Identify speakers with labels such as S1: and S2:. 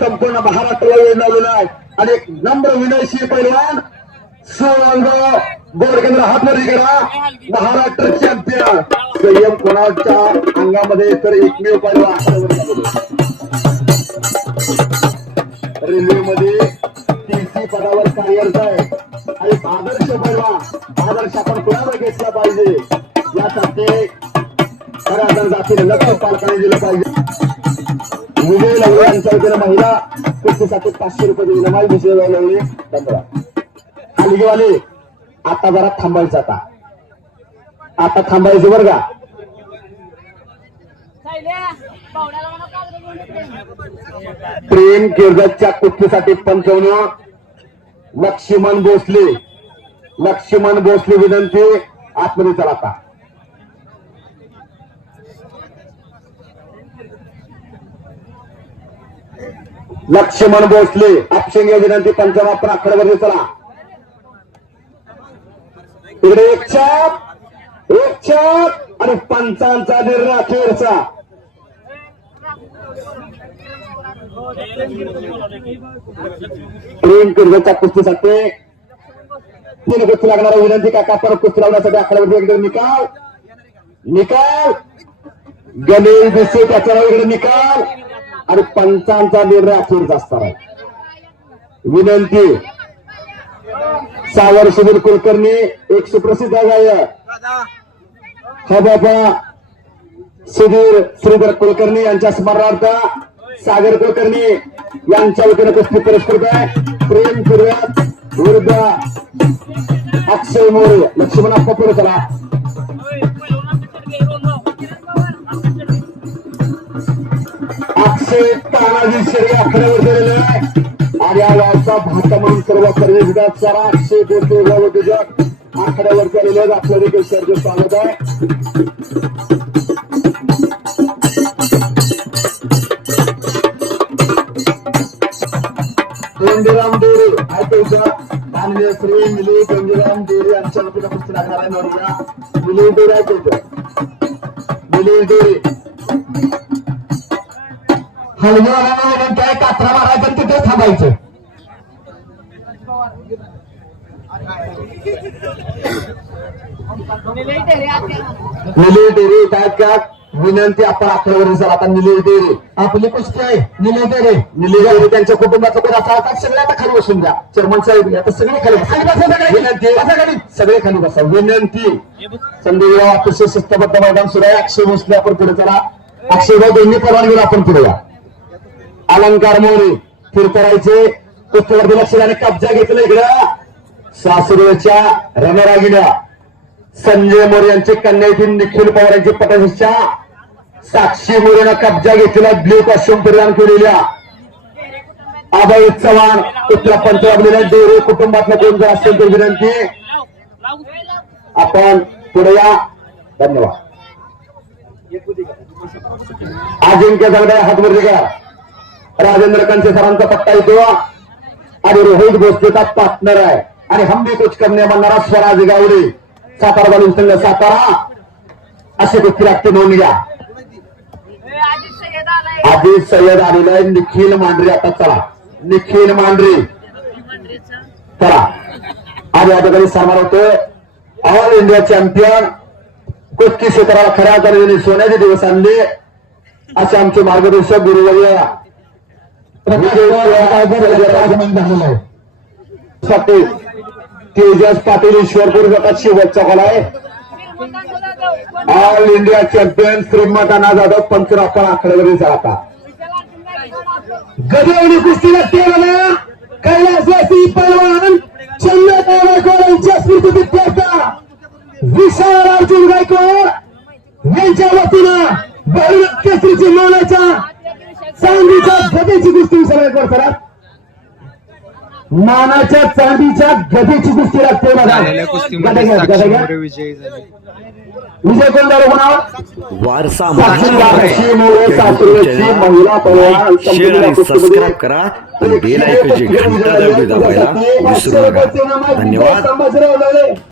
S1: संपूर्ण महाराष्ट्राला वेळ लावलेला आहे आणि एक नम्र विनयशील पैलवान सोळगाव गोरकेंद्र हातवरी करा. महाराष्ट्र चॅम्पियन संयम कोणाच्या अंगामध्ये तर एकमेव पैलवान. रेल्वेमध्ये टीसी पदावर कार्यरत आहे. आणि आदर्श पैलवान. आदर्श आपण कुणाला घेतला पाहिजे? यासाठी खऱ्या जातीने लक्ष पालकाने दिलं पाहिजे. विजय लवळे यांच्या वतीनं महिला कुस्तीसाठी पाचशे रुपये दिले माल विजय लवळे धन्यवाद. खालीवाले आता जरा थांबायचं आता. आता थांबायचं बरं का? प्रेम किर्जतच्या कुस्तीसाठी पंचवन्न. लक्ष्मण भोसले. लक्ष्मण भोसले विनंती. आतमध्ये चला आता. लक्ष्मण भोसले अपशिंग विनंती पंचम आपण चला. इकडे एक छाप एक छाप आणि पंचांचा निर्णय अखेरचा. प्रेम किर्जतच्या कुस्तीसाठी तीन कुस्ती लागणार विनंती काका परत कुस्ती लावण्यासाठी आकड्यावरती एकदम निकाल. निकाल. गणेश दिसते त्याच्या निकाल. आणि पंचांचा निर्णय अखेरचा असणार आहे विनंती. सावर सुधीर कुलकर्णी एक सुप्रसिद्ध गायक. हा बाबा सुधीर श्रीधर कुलकर्णी यांच्या स्मरणार्थ सागर कुलकर्णी यांच्या वतीने कुस्ती पुरस्कृत आहे. प्रेम फिरव्यात विरुद्ध अक्षय मोरे. लक्ष्मण आपला पुढे चला. अक्षय तानाजी शरीर आखड्यावर गेलेले आहे. आणि या गावचा भारतमान सर्व सर्विसगात सारा अक्षय गोष्टी गाव तुझ्या आखड्यावर गेलेले आहेत. आपलं देखील सर्व स्वागत आहे. गंजीराम देवी आहे तुझ्या माननीय श्री मिली गंजीराम देवी यांच्या वतीनं पुस्तक लागणार आहे नवऱ्या मिली देवी आहे तुझं मिली देरे. हलगीवाल्यांना विनंती आहे कात्रा मारायचं तिथेच थांबायचं. निलेश डेरे काय का? विनंती आपण आकड्यावर सर आता निलेश डेरे. आपली कुस्ती आहे निलेश डेरे. निलेश डेरे त्यांच्या कुटुंबाचं कोण असा आता सगळ्यांना खाली बसून द्या. चेअरमन साहेब आता सगळे खाली बसा. सगळे. विनंती. सगळे खाली बसा. विनंती. संदेश अतिशय शिस्तबद्ध मैदान सुरू आहे. अक्षय भोसले आपण पुढे चला. अक्षय भाऊ दोन्ही परवानगीवर आपण पुढे या. अलंकार मोरे फिरतरायचे कुस्तीवरती लक्ष आणि कब्जा घेतला इकडं. सासुरच्या रणरागिण्या संजय मोरे यांची कन्या निखिल पवार यांची पटशिष्या साक्षी मोरेनं कब्जा घेतलेला ब्ल्यू कॉस्ट्युम परिधान केलेल्या. अभय चव्हाण कुठला पंच लागलेल्या दोरे कुटुंबातलं कोण जर असेल तर विनंती. आपण पुढे या. धन्यवाद. अजिंक्य हात हातवरती करा. राजेंद्र कंचे सरांचा पट्टा येतो आणि रोहित गोष्टीचा पार्टनर आहे. आणि हंबी कुच करणे म्हणणारा स्वराज गावडे. सातारा बालून संघ सातारा. असे कुस्ती लागते नोंद घ्या. आधी सय्यद आलेला आहे निखिल मांढरे. आता चला. निखिल मांढरे. चला. आज या ठिकाणी सन्मान होतोय. ऑल इंडिया चॅम्पियन कुस्ती क्षेत्राला खऱ्या तऱ्हेने सोन्याचे दिवस आणले. असे आमचे मार्गदर्शक गुरुवर्य पाटील तेजस पाटील ईश्वरपूर गटात शेवटचा कॉल आहे. ऑल इंडिया चॅम्पियन श्रीमताना जाधव पंचरापण आकडेवारी आता गदिवली कुस्तीला लागते बघा कैलासवासी पैलवान चंद्र गायकवाड यांच्या स्मृती विशाल अर्जुन गायकवाड यांच्या वतीनं बहुरत केसरीची मानाच्या चांदीच्या गदेची कुस्ती विसरायला करतात मानाच्या चांदीच्या गदेची कुस्ती लागते बघा.
S2: विजयी झाले.
S1: विजय कोण झालं कोणावर
S3: वारसा
S1: साक्षी मोरे सासुरची महिला पैलवान
S3: शेअर आणि सबस्क्राईब करा. आणि बेल ऐकूची घंटा दाबली दाबायला. विसरू नका. धन्यवाद.
S1: धन्यवाद.